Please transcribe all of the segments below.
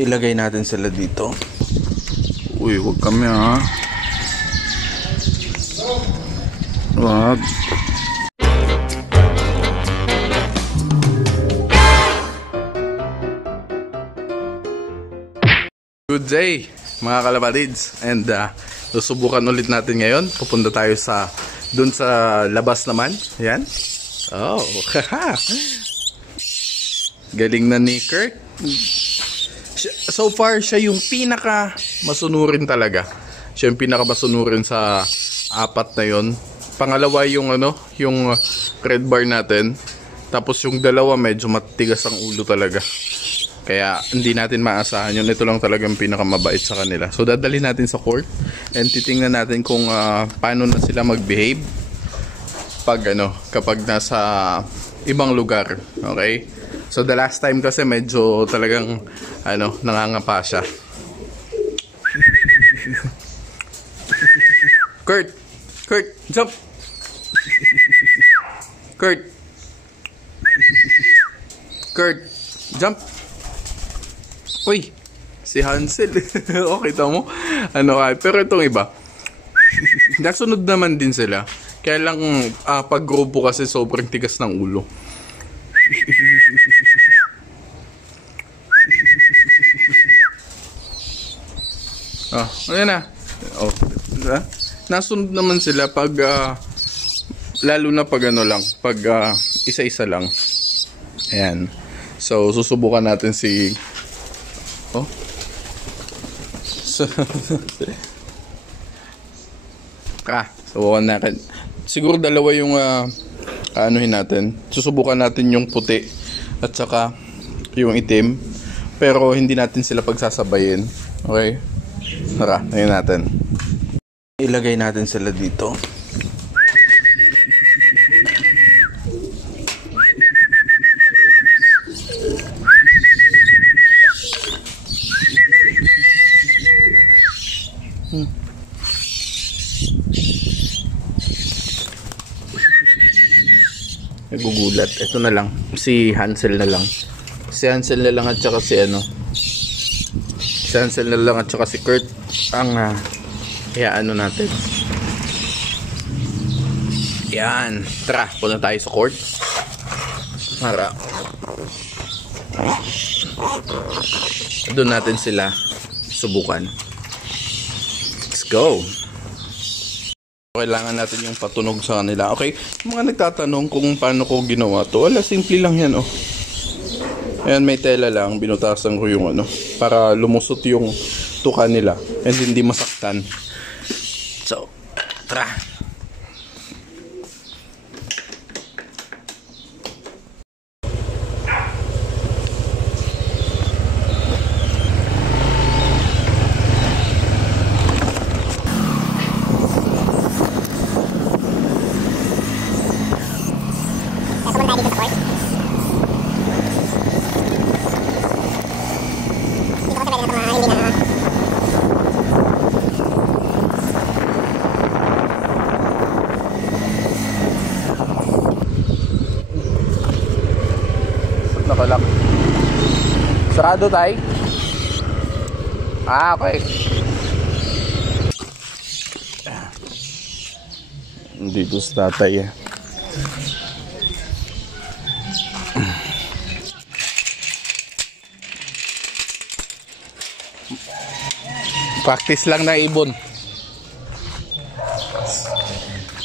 Ilagay natin sila dito. Uy, huwag kami ha. Wag. Good day mga kalapatids. And susubukan ulit natin ngayon. Pupunta tayo dun sa labas naman. Yan. Oh, haha. Galing na ni Kurt. So far, siya yung pinaka masunurin talaga. Siya yung pinaka masunurin sa apat na yon. Pangalawa yung yung red bar natin. Tapos yung dalawa medyo matigas ang ulo talaga. Kaya hindi natin maasahan yun. Ito lang talagang pinakamabait sa kanila. So dadalhin natin sa court and titingnan natin kung paano na sila mag-behave kapag nasa ibang lugar. Okay? So the last time kasi medyo talagang nangangapa siya. Kurt, jump. Kurt, jump. Uy, si Hansel. Okay, tamo. Pero itong iba, nasunod naman din sila. Kaya lang, pag grupo kasi sobrang tigas ng ulo. Ayan na. Nasunod naman sila pag, lalo na pag pag isa-isa lang. Ayan. So, susubukan natin si... subukan natin. Siguro dalawa yung natin. Susubukan natin yung puti at saka yung itim. Pero hindi natin sila pagsasabayin. Okay? Tara, ngayon natin. Ilagay natin sila dito. Nagugulat. Ito na lang. Si Hansel na lang. Si Hansel na lang at saka si Si Hansel na lang at saka si Kurt ang natin. Yan. Tara, punta tayo sa court. Para doon natin sila subukan. Let's go. Kailangan natin yung patunog sa kanila. Okay, mga nagtatanong kung paano ko ginawa to. Wala, simple lang yan, Ayan, may tela lang. Binutasan ko yung para lumusot yung tuka nila and hindi masaktan. So, tara. Nakalak. Sarado tayo? Okay. Dito sa tatay. Practice lang na ibon.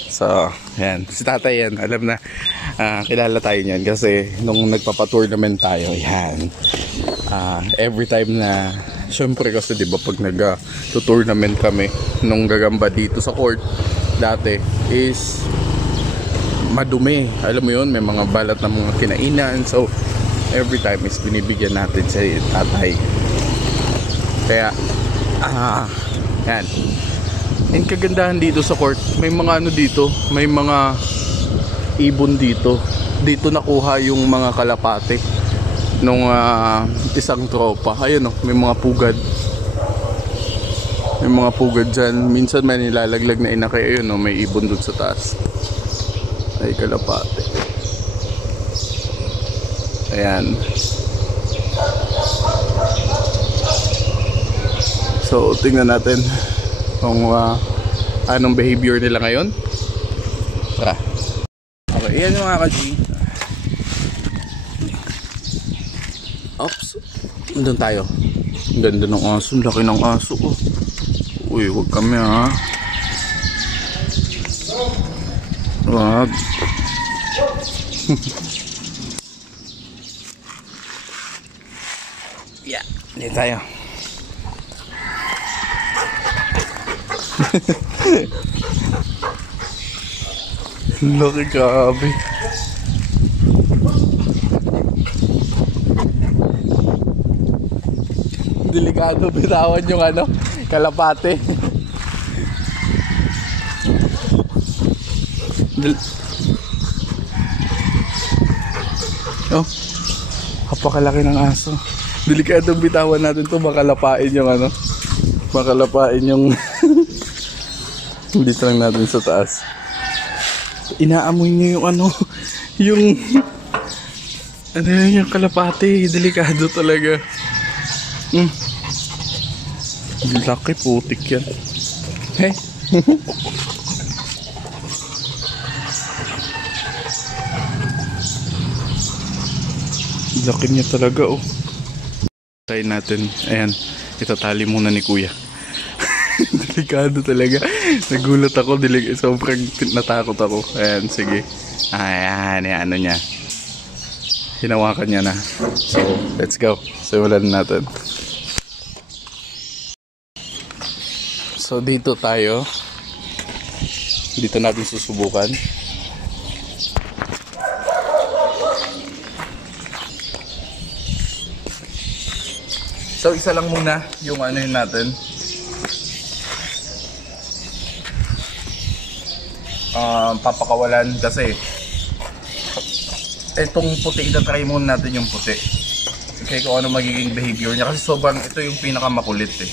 So, yan. Si tatay yan. Alam na. Kilala tayo niyan kasi nung nagpapa-tournament tayo, yan. Every time na, syempre kasi diba pag nag-tournament kami, nung gagamba dito sa court, dati, is madumi. Alam mo yun, may mga balat na mga kinainan. So, every time is binibigyan natin sa tatay. Kaya, yan. And kagandahan dito sa court, may mga dito, may mga ibon dito. Dito nakuha yung mga kalapate nung isang tropa. Ayun may mga pugad. May mga pugad dyan. Minsan may nilalaglag na inakay. Ayun may ibon dun sa taas. Ay kalapate. Ayan. So tingnan natin kung anong behavior nila ngayon. Tara. Okay, yan yung mga ka-G. Oops. Doon tayo. Ang ganda ng aso. Laki ng aso ko. Uy, huwag kami ha. Wag. Yeah, dito tayo. Laki, grabe. Delikado bitawan yung ano, kalapate. Oh, kapakalaki ng aso. Delikado bitawan natin to, makalapain yung ano, makalapain yung dito lang natin sa taas. Inaamoy niya yung ano, yung ano yun, yung kalapate. Delikado talaga. Laki, putik yan. Hey. Laki niya talaga, oh. Try natin. Ayan, itatali muna ni kuya. Delikado talaga. Nagulat ako, sobrang natakot ako. Ayan, sige. Ayan, ano niya. Hinawakan niya na. So, let's go. Simulan natin. So, dito tayo. Dito natin susubukan. So, isa lang muna yung ano yun natin. Papakawalan kasi itong puti, itatry muna natin yung puti. Okay, kung ano magiging behavior niya kasi sobrang ito yung pinakamakulit eh.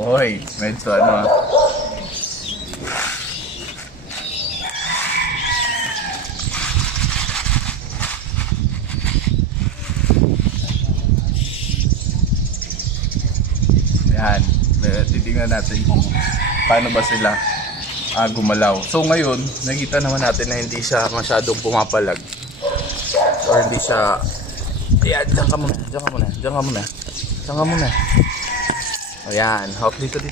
Oy, medyo ano. Yan, titingnan natin kung paano ba sila gumalaw. So ngayon, nakita naman natin na hindi siya masyadong pumapalag. Or hindi siya... Ayan, dyan ka muna, dyan ka muna, dyan ka muna. Dyan ka muna. Ayan, hop dito.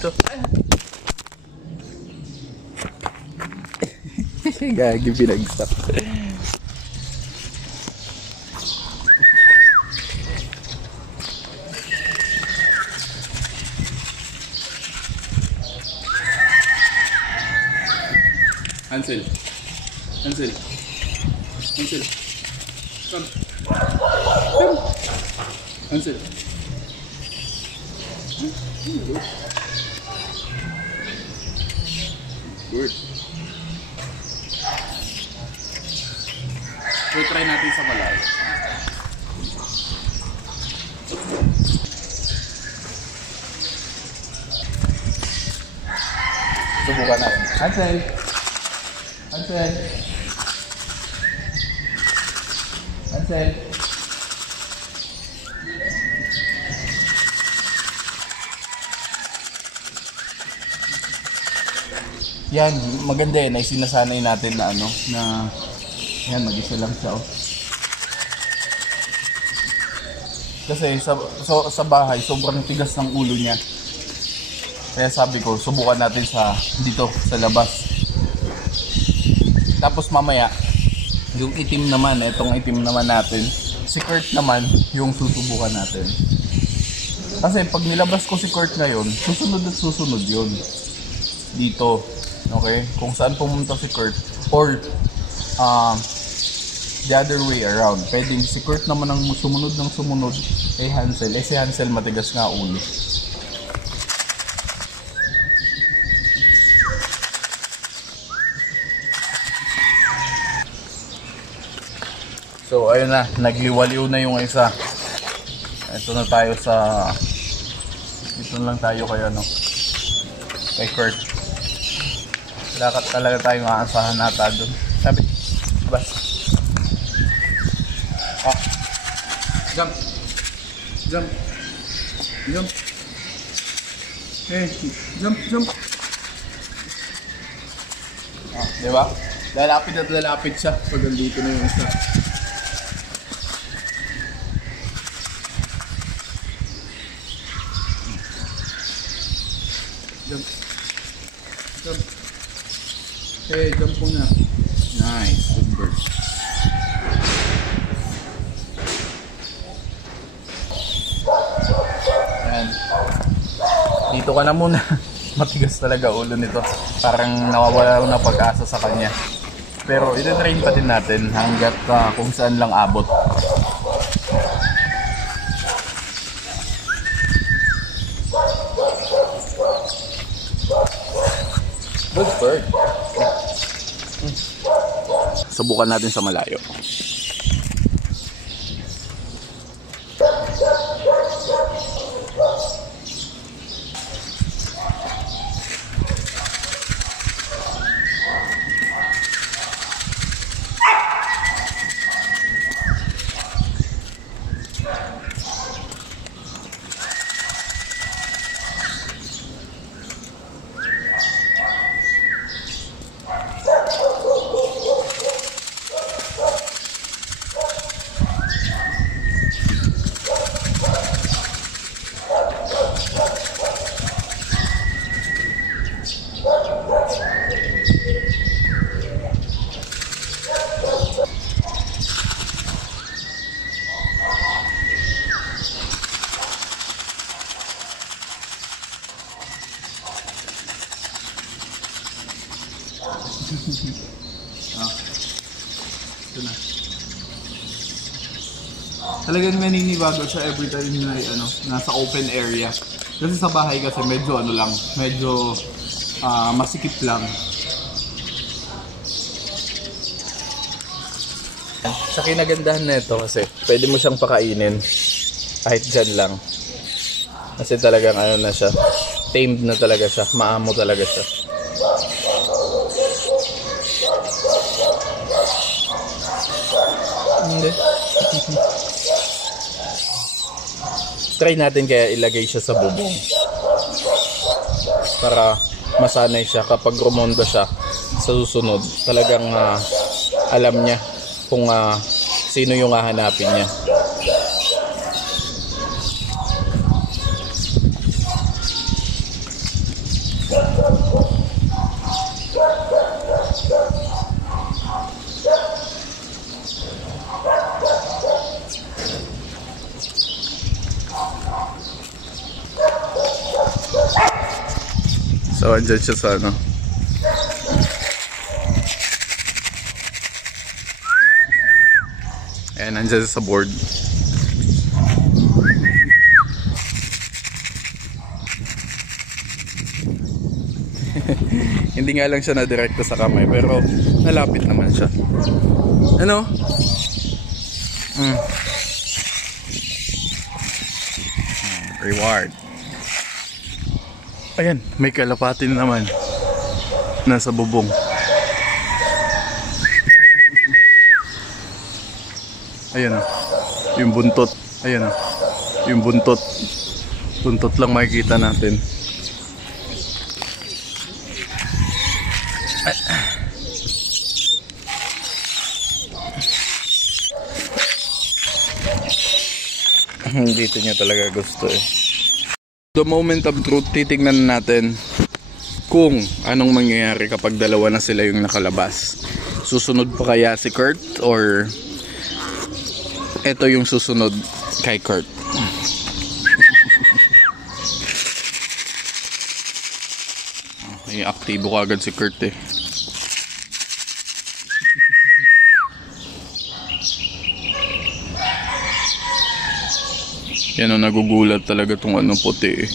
Gagi, pinagsak. Hansel. Come. Hansel. Good. So try natin sa malayo. Subukan natin. Hansel. Yan, maganda yan ay sinasanay natin na ano, na yan, mag-isa lang siya, oh. Kasi sa bahay sobrang tigas ng ulo niya. Kaya sabi ko, subukan natin dito sa labas. Tapos mamaya, yung itim naman, itong itim naman natin, si Kurt naman yung susubukan natin. Kasi pag nilabas ko si Kurt ngayon, susunod at susunod yun. Dito, okay? Kung saan pumunta si Kurt, or the other way around. Pwedeng si Kurt naman ang sumunod kay Hansel. Si Hansel matigas nga ulo. So ayun na, nagliwaliw na yung isa. Ito na tayo dito lang tayo kay kay Kurt. Dapat talaga tayong aasahan nata doon. Sabi, bas. Jump. Jump. Jump. Hey, jump, jump. Ah, di ba? Lalapit at lalapit siya pag andito na yung isa. Jump. Jump. Hey, jump muna. Nice. Good bird. Ayan. Dito ka na muna. Matigas talaga ulo nito. Parang nawawala na pag-asa sa kanya. Pero ito-train pa din natin hanggat kung saan lang abot. Good bird. Subukan natin sa malayo. Ito na. Talagang naninibago siya every time na nasa open area. Kasi sa bahay kasi medyo medyo masikip lang. Sa kinagandahan na ito kasi pwede mo siyang pakainin kahit dyan lang. Kasi talagang na siya, tamed na talaga siya, maamo talaga siya. Hindi. Try natin kaya ilagay siya sa bubong para masanay siya kapag rumondo siya sa susunod. Talagang alam niya kung sino yung hahanapin niya. So, andyan siya sa Ayan, andyan sa board. Hindi nga lang siya na-direkta sa kamay, pero nalapit naman siya. Ano? Reward. Ayan, may kalapati naman nasa bubong. Ayan yung buntot. Ayan yung buntot. Buntot lang makikita natin. Dito niya talaga gusto eh. The moment of truth, titignan natin kung anong mangyayari kapag dalawa na sila yung nakalabas. Susunod pa kaya si Kurt or ito yung susunod kay Kurt? Okay, aktibo kagad si Kurt eh. Yan o, nagugulat talaga tong puti eh.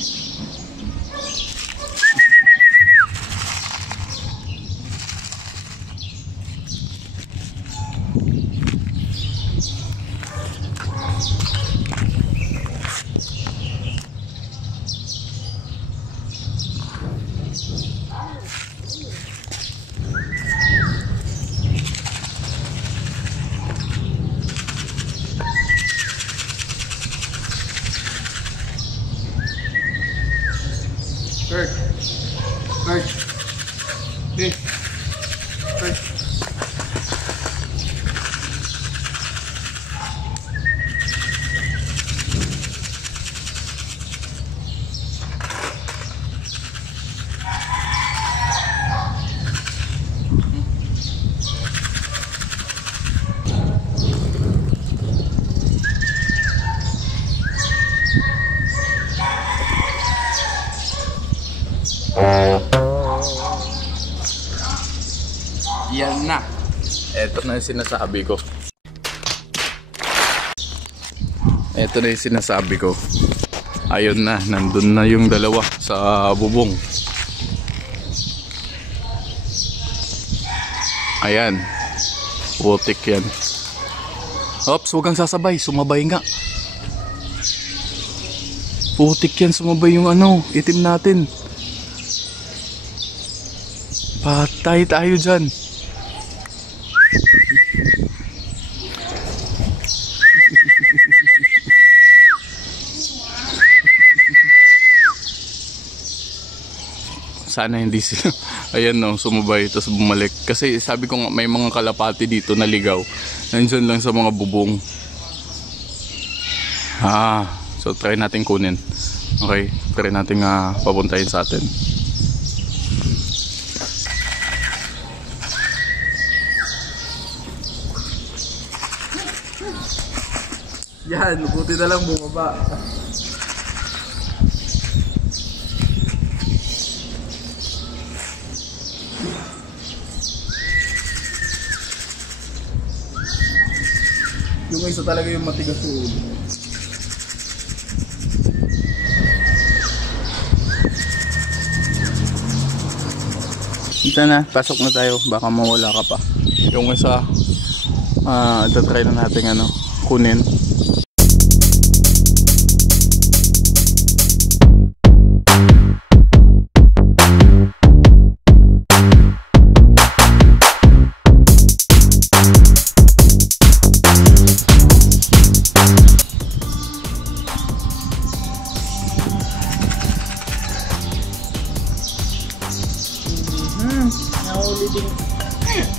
Okay. Okay. Yan na. Ito na yung sinasabi ko. Ito na yung sinasabi ko. Ayun na, nandun na yung dalawa sa bubong. Ayan. Putik yan. Ops, huwag kang sasabay. Sumabay nga. Putik yan, sumabay yung ano, itim natin. Patay tayo dyan. Sana hindi sila. Ayan no, sumabay tapos bumalik. Kasi sabi ko nga may mga kalapati dito na ligaw. Nandiyan lang sa mga bubong. So try natin kunin. Okay, try natin papuntahin sa atin. Yan, buti na lang bumaba. Yung isa talaga yung matigas sa ulo. Ito na, pasok na tayo. Baka mawala ka pa. Yung isa, try na natin kunin.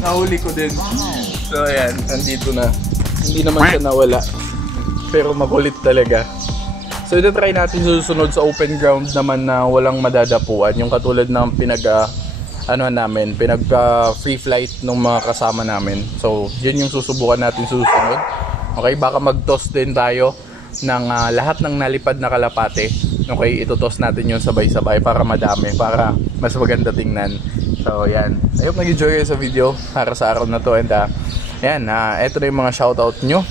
Nahuli ko din. So ayan, nandito na. Hindi naman siya nawala. Pero makulit talaga. So ito try natin susunod sa open ground naman na walang madadapuan. Yung katulad ng pinag free flight ng mga kasama namin. So yun yung susubukan natin susunod. Okay, baka mag-toss din tayo ng lahat ng nalipad na kalapate. Okay, ito-toss natin yun sabay-sabay para madami, para mas maganda tingnan. So yan, I hope nag-enjoy kayo sa video para sa araw na to. And yan, ito na yung mga shoutout nyo.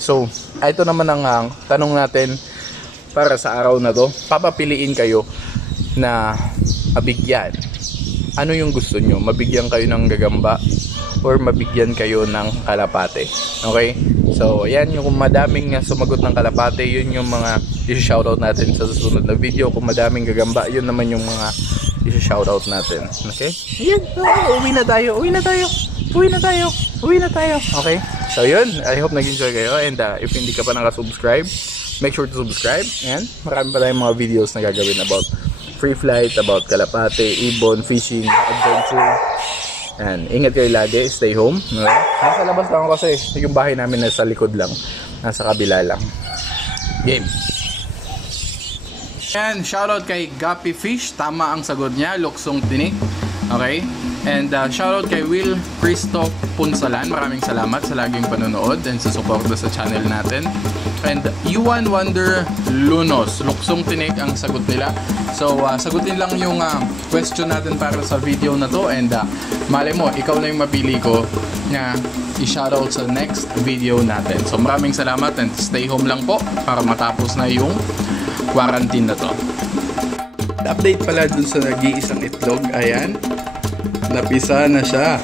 So ito naman ang tanong natin para sa araw na to. Papapiliin kayo na mabigyan. Ano yung gusto nyo? Mabigyan kayo ng gagamba or mabigyan kayo ng kalapate? Okay, so yan, yung madaming sumagot ng kalapate, yun yung mga i-shoutout natin sa susunod na video. Kung madaming gagamba, yun naman yung mga i-shoutout natin. Okay? Yan. Uwi na tayo. Okay? So yun. I hope nag-enjoy kayo. And if hindi ka pa nakasubscribe, make sure to subscribe. And marami pa tayong mga videos na gagawin about free flight, about kalapate, ibon, fishing, adventure. And ingat kayo lagi. Stay home. Okay? Nasa labas lang ako kasi yung bahay namin nasa likod lang. Nasa kabila lang. Game. And shoutout kay Gappy Fish, tama ang sagot niya, luksong tinik. Okay? And shoutout kay Will Cristo Punsalan, maraming salamat sa laging panonood and sa suporta sa channel natin. And Yuan Wonder Lunos, luksong tinik ang sagot nila. So sagutin lang yung question natin para sa video na to. And malay mo, ikaw na yung mapili ko na i-shoutout sa next video natin. So maraming salamat and stay home lang po para matapos na yung quarantine na to. Update pala dun sa nag-iisang itlog. Ayan, napisa na siya.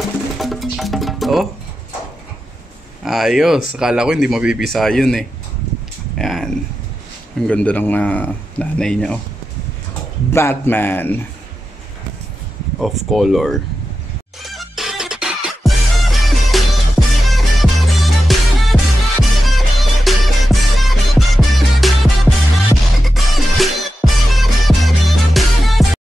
Oh, ayos. Akala ko hindi mapipisa yun eh. Ayan, ang ganda ng nanay niya. Oh, Batman of color.